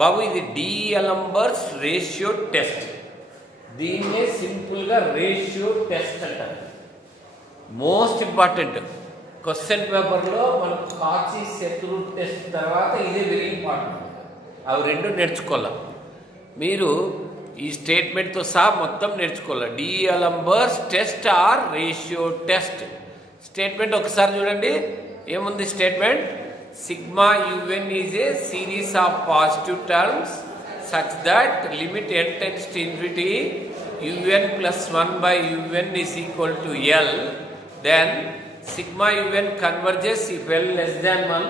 బాబు ఇది డిఎల్ఎంబర్స్ ratio test. దీన్నే సింపుల్గా రేషియో టెస్ట్ అంటారు. మోస్ట్ ఇంపార్టెంట్ క్వశ్చన్ పేపర్లో మనకు కాచి శత్రు టెస్ట్ తర్వాత ఇదే వెరీ ఇంపార్టెంట్. అవి రెండు నేర్చుకోవాలి. మీరు ఈ స్టేట్మెంట్తో సహా మొత్తం నేర్చుకోవాలి. D'Alembert's test or ratio test. Statement ఒకసారి చూడండి. ఏముంది statement? Sigma u n is a series of positive terms such that limit n tends to infinity un plus 1 by un is equal to L, then sigma un converges if L less than 1,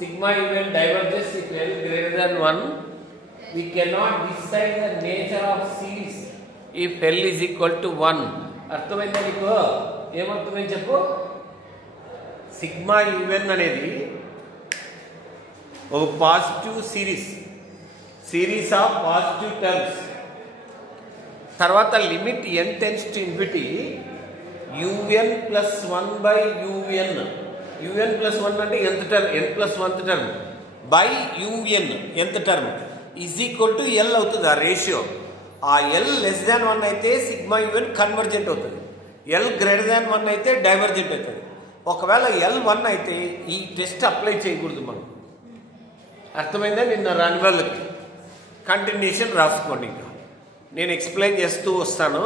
sigma un diverges if L greater than 1. We cannot decide the nature of series if L is equal to 1. అర్థమైందా నీకు? ఏమర్థమైంది చెప్పు. Sigma un అనేది ఒక positive series of positive terms. తర్వాత limit n tends to infinity un plus 1 by un plus 1 అంటే ఎంత term, n plus 1th term by un ఎంత term is equal to L అవుతుంది ఆ రేషియో. ఆ L లెస్ దాన్ 1 అయితే sigma un convergent అవుతుంది, L greater than 1 అయితే divergent అవుతుంది. ఒకవేళ L 1 అయితే ఈ టెస్ట్ అప్లై చేయకూడదు మనం. అర్థమైందా? నిన్న రాని వాళ్ళకి కంటిన్యూషన్ రాసుకోండి. ఇంకా నేను ఎక్స్ప్లెయిన్ చేస్తూ వస్తాను,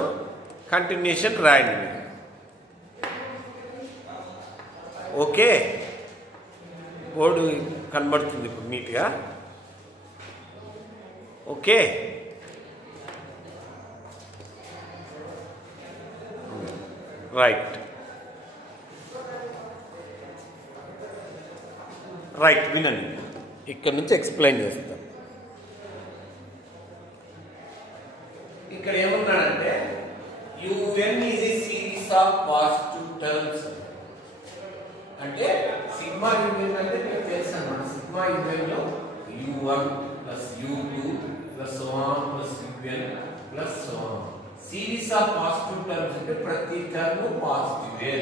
కంటిన్యూషన్ రాయండి. ఓకే, బోర్డు కనబడుతుంది ఇప్పుడు నీట్గా. ఓకే, రైట్ రైట్ వినండి. ఇక్కడ నుంచి ఎక్స్ప్లెయిన్ చేస్తాను. ఇక్కడ ఏమన్నాడంటే un is a series of positive terms. అంటే సిగ్మా un అంటే మీకు తెలుసు అన్నమాట. సిగ్మా un లో u1 plus u2 plus so on plus un plus so on. Series of positive terms అంటే ప్రతి టర్మ్ పాజిటివే.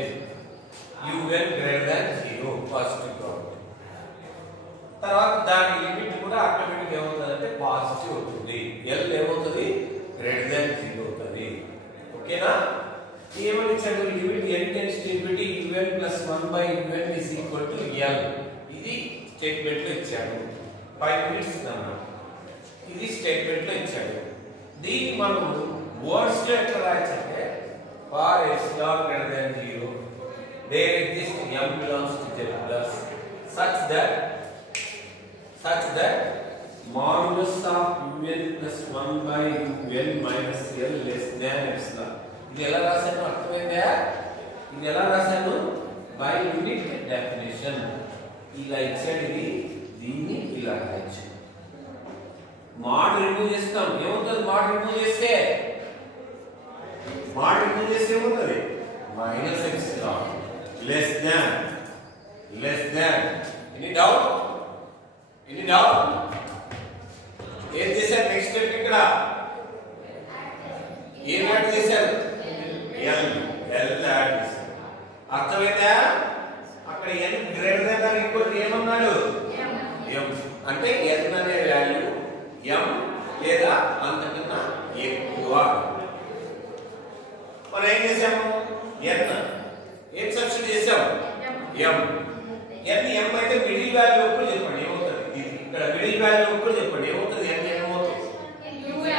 un గ్రేటర్ దాన్ 0 పాజిటివ్ కాబట్టి తర్వాత దాని లిమిట్ కూడా ఆటోమేటిక్ ఏమవుతుందంటే పాజిటివ్ అవుతుంది. L ఏమవుతుంది? గ్రేటర్ దాన్ 0 అవుతుంది. ఓకేనా? ఏమని ఇచ్చాడు? Limit n tends to infinity un plus 1 by un is equal to L. ఇది స్టేట్మెంట్ లో ఇచ్చాడు. 5 మినిట్స్ అన్నమాట. ఇది స్టేట్మెంట్ లో ఇచ్చాడు. దీన్ని మనం వర్డ్స్ లో ఎట్లా రాయొచ్చంటే for epsilon greater than 0 there exist m belongs to z plus such that modulus of un plus 1 by un minus L less than epsilon. ఇది ఎలా రాశాను అర్థమైందా? ఇది ఎలా రాశాను? By unit definition. ఇలా ఇచ్చాడు. ఇది దీన్ని ఇలా రాయొచ్చు. మాడ్ రిమూవ్ చేస్తాం. ఏమవుతుంది? మాడ్ రిమూవ్ చేస్తే ఏమవుతుంది? Minus epsilon less than. Any doubt? ఏం చేశారు? నెక్స్ట్ స్టెప్ ఇక్కడ ఏం యాడ్ చేశారు? L యాడ్ చేశారు. అర్థమైందా? అక్కడ n గ్రేటర్ దాన్ ఈక్వల్ ఏమన్నాడు? m. అంటే n అనే వాల్యూ m లేదా అంతకన్నా ఎక్కువ. మనం ఏం చేసాము? ఏం సబ్స్టిట్యూట్ చేసాము? m m అయితే మిడిల్ వాల్యూ ఒక్కటి చెప్పండి ఏమవుతుంది? ఇక్కడ మిడిల్ వాల్యూ ఒక్కటి చెప్పండి ఏమవుతుంది? n ఏమవుతుంది?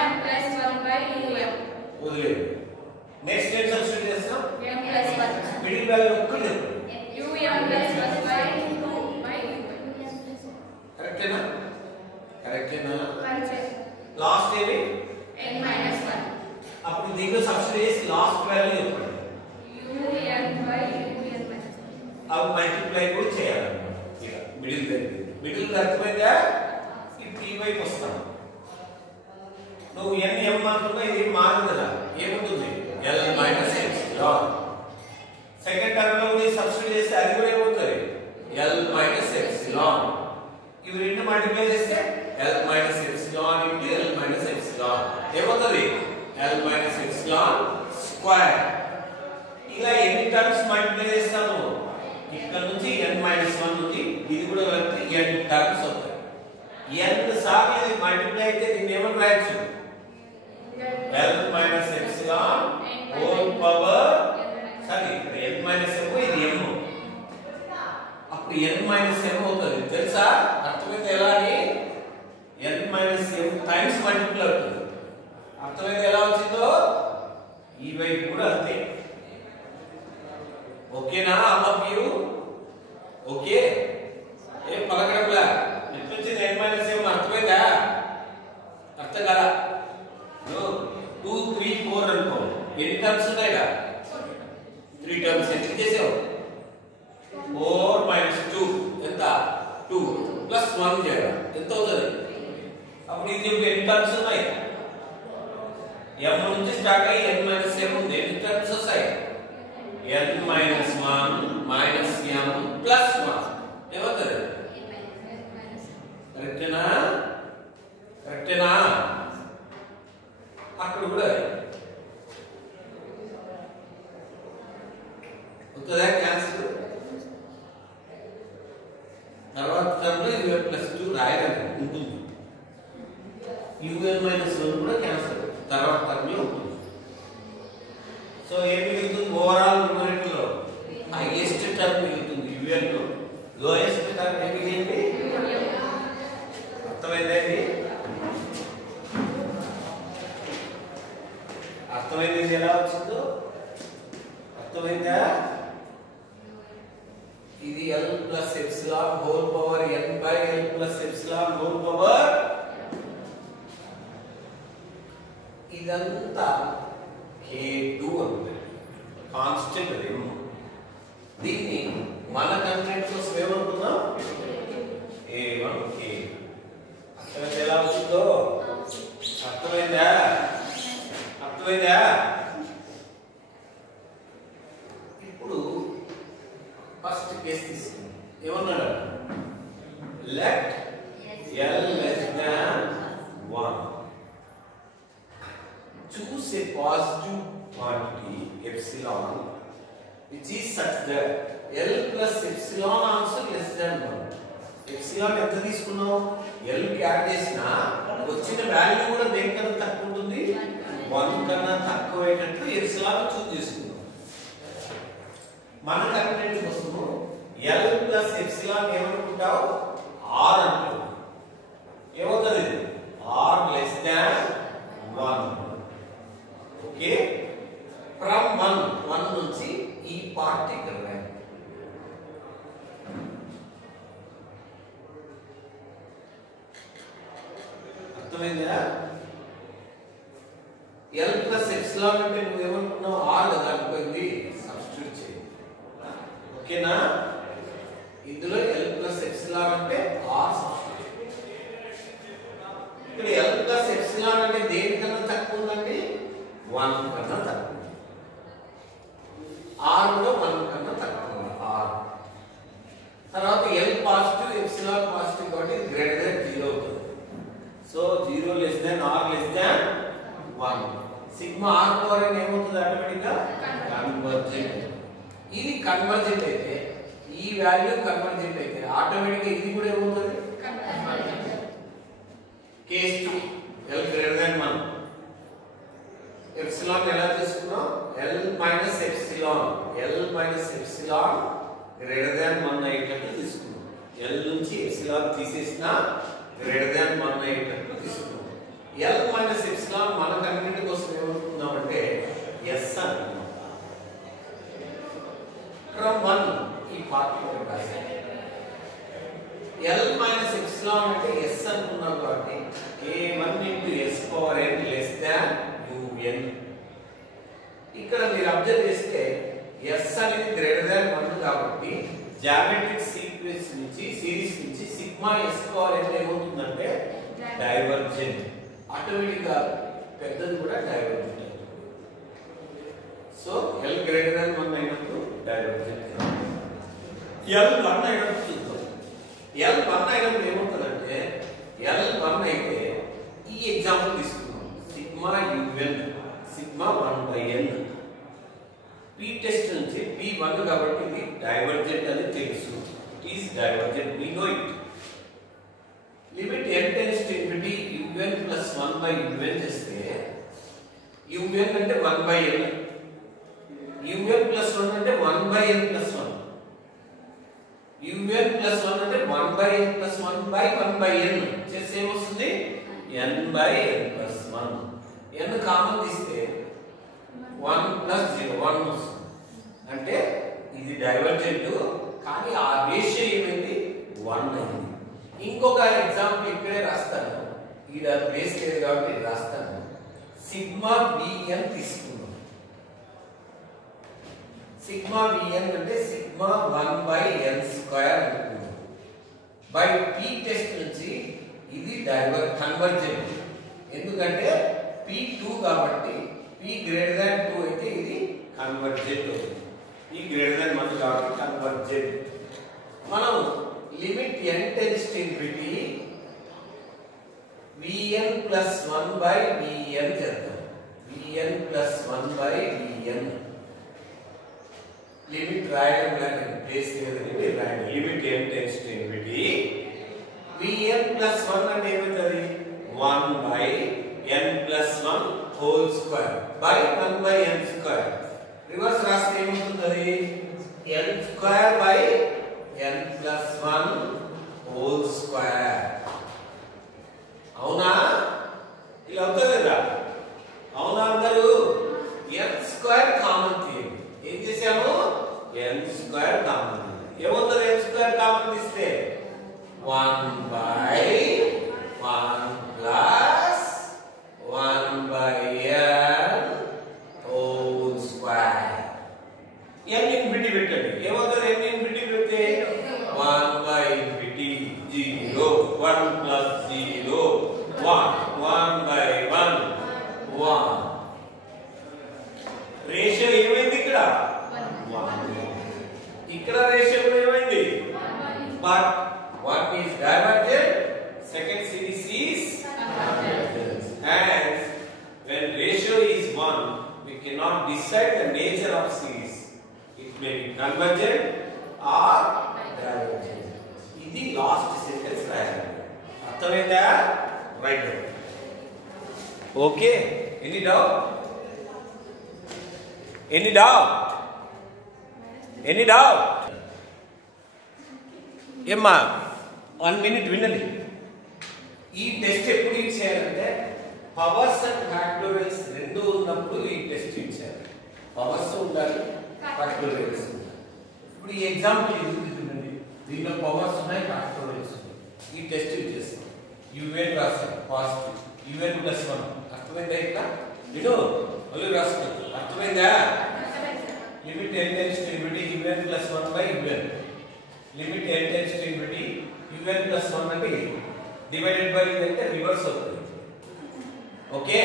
um plus 1 by um. వదిలేదు. నెక్స్ట్ ఏం సబ్స్టిట్యూట్ చేస్తాం? m plus 1. మిడిల్ వాల్యూ ఒక్కటి చెప్పండి. um plus 1 by 2 by కరెక్టేనా? కరెక్ట్. లాస్ట్ ఏమి? n minus 1. అప్పుడు దీంట్లో సబ్స్టిట్యూట్ చేసి లాస్ట్ వాల్యూ చెప్పండి. um by um minus 1. అవి మల్టిప్లై కూడా చేయాలన్నమాట. మిడిల్ అర్థమైందా? ఇప్పుడు ఈ వైపు వస్తాం. నువ్వు n m అనుకున్నా ఇది మారదు కదా. ఏముంటుంది? L minus epsilon. Second term లో సబ్స్టిట్యూట్ చేస్తే అది కూడా ఏమవుతుంది? L minus epsilon. ఇవి రెండు మల్టిప్లై చేస్తే L minus epsilon into L minus epsilon ఏమవుతుంది? L minus epsilon square. ఇలా ఎన్ని టర్మ్స్ మల్టిప్లై చేస్తాను? ఇక్కడ నుంచి n మైనస్ 1 ఉంది. ఇది కూడా కలిపి n టర్మ్స్ అవుతాయి. n సార్లు ఇది మల్టిప్లై అయితే దీన్ని ఏమని రాయొచ్చు l minus epsilon whole power sorry n minus m ఇది m అప్పుడు n మైనస్ m అవుతుంది తెలుసా అర్థమైతే ఎలా అని n minus m times multiply అవుతుంది అర్థమైతే ఎలా వచ్చిందో ఈ వైపు కూడా అంతే ఓకేనా ఆల్ ఆఫ్ యు ఓకే ఏ పలకడంలా ఎట్లొచ్చింది n మైనస్ m అర్థమైందా అర్థం కదా 2 3 4 అనుకో ఎన్ని టర్మ్స్ ఉన్నాయిగా 3 టర్మ్స్ ఎంత చేసావు 4 మైనస్ 2 ఎంత 2 ప్లస్ 1 చేయాలి ఎంత అవుతుంది అప్పుడు ఇది ఎన్ని టర్మ్స్ ఉన్నాయి m నుంచి స్టార్ట్ అయ్యి n మైనస్ m ఉంది ఎన్ని టర్మ్స్ వస్తాయి n minus 1 minus m plus 1 ఏమవుతుంది కరెక్టేనా కరెక్టేనా అక్కడ కూడా అవుతుందా క్యాన్సిల్ తర్వాత టర్మ్లో un ప్లస్ 2 రాయాలి ఉంటుంది un మైనస్ 1 కూడా క్యాన్సిల్ తర్వాత టర్మ్లో ఉంటుంది సో ఏం మిగులుతుంది ఓవరాల్ న్యూమరేటర్లో హైయెస్ట్ టర్మ్ మిగులుతుంది un లో లోయెస్ట్ టర్మ్ ఏమి మిగిలింది అర్థమైందండి అర్థమైంది ఎలా వచ్చిందో అర్థమైందా ఇది l plus epsilon whole power n by l plus epsilon whole power ఇదంతా k2 అంటే కాన్స్టెంట్ m దీన్ని మన కన్వెంట్ కోసం ఏమనుకున్నాం a1k అర్థమైంది ఎలా వచ్చిందో అర్థమైందా అర్థమైందా ఇప్పుడు ఫస్ట్ కేసు తీసుకుందాం ఏమన్నాడు let l less than 1 choose a positive quantity epsilon which is such that l plus epsilon also less than 1 epsilon ఎంత తీసుకున్నాం l కి యాడ్ చేసినా వచ్చిన వాల్యూ కూడా దేనికన్నా తక్కువ ఉంటుంది 1 కన్నా తక్కువ అయ్యేటట్లు ఎప్సిలాన్ చూస్ చేసుకుందాం మన కన్వెంట్ కోసము l ప్లస్ ఎప్సిలాన్ ఏమనుకుంటావు r అంటావు ఏమవుతుంది ఇది r less than 1 okay from 1 నుంచి ఈ పార్ట్ ఇక్కడ రాయండి అర్థమైందా l ప్లస్ ఎప్సిలాన్ అంటే నువ్వు ఏమనుకున్నావు r కదా అనుకుంది సబ్స్టిట్యూట్ చేయి ఓకేనా ఇందులో l ప్లస్ ఎప్సిలాన్ అంటే r సబ్స్టిట్యూట్ ఇక్కడ l ప్లస్ ఎప్సిలాన్ అంటే దేనికన్నా తక్కువ ఉందండి 1 కన్నా తక్కువ r కూడా 1 కన్నా తక్కువ r తర్వాత l పాజిటివ్ ఎప్సిలాన్ పాజిటివ్ కాబట్టి గ్రేటర్ దెన్ 0 అవుతుంది so 0 less than r less than 1 sigma r power n ఏమవుతుంది ఆటోమేటిక్ గా కన్వర్జెంట్ ఇది కన్వర్జెంట్ అయితే ఈ వాల్యూ కన్వర్జెంట్ అయితే ఆటోమేటిక్ గా ఇది కూడా ఏమవుతుంది case 2 l greater than 1 epsilon ఎలా తీసుకున్నాం l minus epsilon greater than 1 అయ్యేటట్టు తీసుకున్నాం l నుంచి ఎప్సిలాన్ తీసేసినా గ్రేటర్ దెన్ 1 అయ్యేటట్టు తీసుకున్నాం l మైనస్ ఎప్సిలాన్ మన కన్వెంట్ కోసం ఏమనుకున్నాం అంటే s అనుకున్నాం ఫ్రమ్ 1 ఈ పార్ట్ ఇక్కడ రాసాం l మైనస్ ఎప్సిలాన్ అంటే s అనుకున్నాం కాబట్టి a1 into s power n less than un ఇక్కడ మీరు అబ్జర్వ్ చేస్తే s అనేది గ్రేటర్ దాన్ 1 కాబట్టి జామెట్రిక్ సీక్వెన్స్ నుంచి సిరీస్ నుంచి సిగ్మా s పవర్ n ఏమవుతుందంటే డైవర్జెంట్ ఆటోమేటిక్ గా పెద్దది కూడా డైవర్జెంట్ అవుతుంది సో l గ్రేటర్ దాన్ 1 అయినప్పుడు డైవర్జెంట్ l 1 అయినప్పుడు చూద్దాం l 1 అయినప్పుడు ఏమవుతుందంటే l 1 అయితే ఈ ఎగ్జాంపుల్ తీసుకుందాం sigma un sigma 1/n p test నుంచి p 1 కాబట్టి ఇది డైవర్జెంట్ అని తెలుసు it is divergent we know it limit n un plus 1 by un చేస్తే un అంటే 1 by n, un plus 1 అంటే 1 by n plus 1, un plus 1 అంటే 1 by n plus 1 by 1 by n చేస్తే ఏమొస్తుంది n by n plus 1. n common తీస్తే 1 plus 0 1 వస్తుంది. అంటే ఇది డైవర్జెంట్, కానీ ఆ రేషియో ఏమైంది 1 అయింది. ఇంకొక ఎగ్జాంపుల్ ఇక్కడే రాస్తాను, ఈడ ప్లేస్ లేదు కాబట్టి ఇది రాస్తాను. సిగ్మా bn తీసుకుందాం. సిగ్మా bn అంటే సిగ్మా 1 by n స్క్వేర్ అనుకుందాం. బై p టెస్ట్ నుంచి ఇది కన్వర్జెంట్, ఎందుకంటే p2 కాబట్టి p గ్రేటర్ దాన్ 2 అయితే ఇది కన్వర్జెంట్ అవుతుంది. p గ్రేటర్ దాన్ 1 కాబట్టి కన్వర్జెంట్. మనం limit n tends to infinity vn plus 1 by vn చేద్దాం. vn plus 1 by vn limit రాయడం లాంటి ప్లేస్ లేదని మీరు రాయండి. Limit n tends to infinity vn plus 1 అంటే ఏమవుతుంది 1 by n plus 1 whole square by 1 by n square. Reverse రాస్తే ఏమవుతుంది n square by n plus 1 whole square. అవునా? ఇలా అవుతుంది కదా? అవునా అందరూ? n స్క్వేర్ కామన్ తీయండి. ఏం చేసాము n స్క్వేర్ కామన్. ఏమవుతుంది n స్క్వేర్ కామన్ తీస్తే 1 by 1 plus 1 by n whole square. n infinity పెట్టండి. ఏమవుతుంది n ఇన్ఫినిటీ పెడితే 1 by infinity 0 1 plus 0 1 1 by 1 1. Ratio ఏమైంది ఇక్కడ 1. ఇక్కడ రేషియో ఏమైంది but what is divergent? Second series is convergence. And when ratio is 1, we cannot decide the nature of series. It may be convergent or divergent. ఇది last sentence రాయాలి. అర్థమైందా? Right. Okay, any doubt? Any doubt? Any doubt? ఏమ్మా 1 minute వినండి. ఈ test ఎప్పుడు use చేయాలంటే powers and factorials రెండు ఉన్నప్పుడు ఈ టెస్ట్ యూజ్ చేయాలి. పవర్స్ ఉండాలి, ఫ్యాక్టోరియల్స్ ఉండాలి. ఇప్పుడు ఈ ఎగ్జాంపుల్ ఇది చూడండి, దీనిలో పవర్స్ ఉన్నాయి, ఫ్యాక్టోరియల్స్ ఉన్నాయి. ఈ టెస్ట్ యూజ్ చేస్తాం. un రాస్తాం పాజిటివ్, un plus 1. అర్థమైందా? ఇక్కడ ఇటు మళ్ళీ రాస్తాం. అర్థమైందా? Limit n tends to infinity un plus 1 by un. Limit n tends to infinity un plus 1 అంటే డివైడెడ్ బై అంటే రివర్స్ అవుతుంది. ఓకే,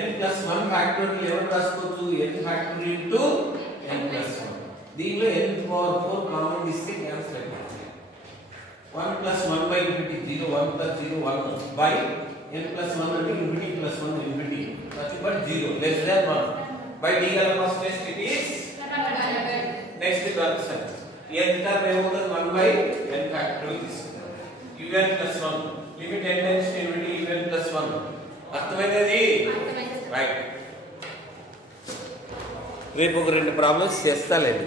n plus 1 ఫ్యాక్టోరియల్ ఎవరు రాసుకోవచ్చు? n factorial into n plus 1. దీనిలో n పవర్ 4 కామన్ తీస్తే cancel అయిపోతుంది. 1 plus 1 by infinity 0 1 plus 0 1 by n plus 1 అంటే infinity plus 1 infinity nothing but 0 less than 1 by d gama test it is next question. n term ఏమవుతుంది 1 by n factorial తీసుకుంటాం. un plus 1 limit n tends to infinity un plus 1. అర్థమైంది? Right. రేపు ఒక 2 problems చేస్తాలేండి.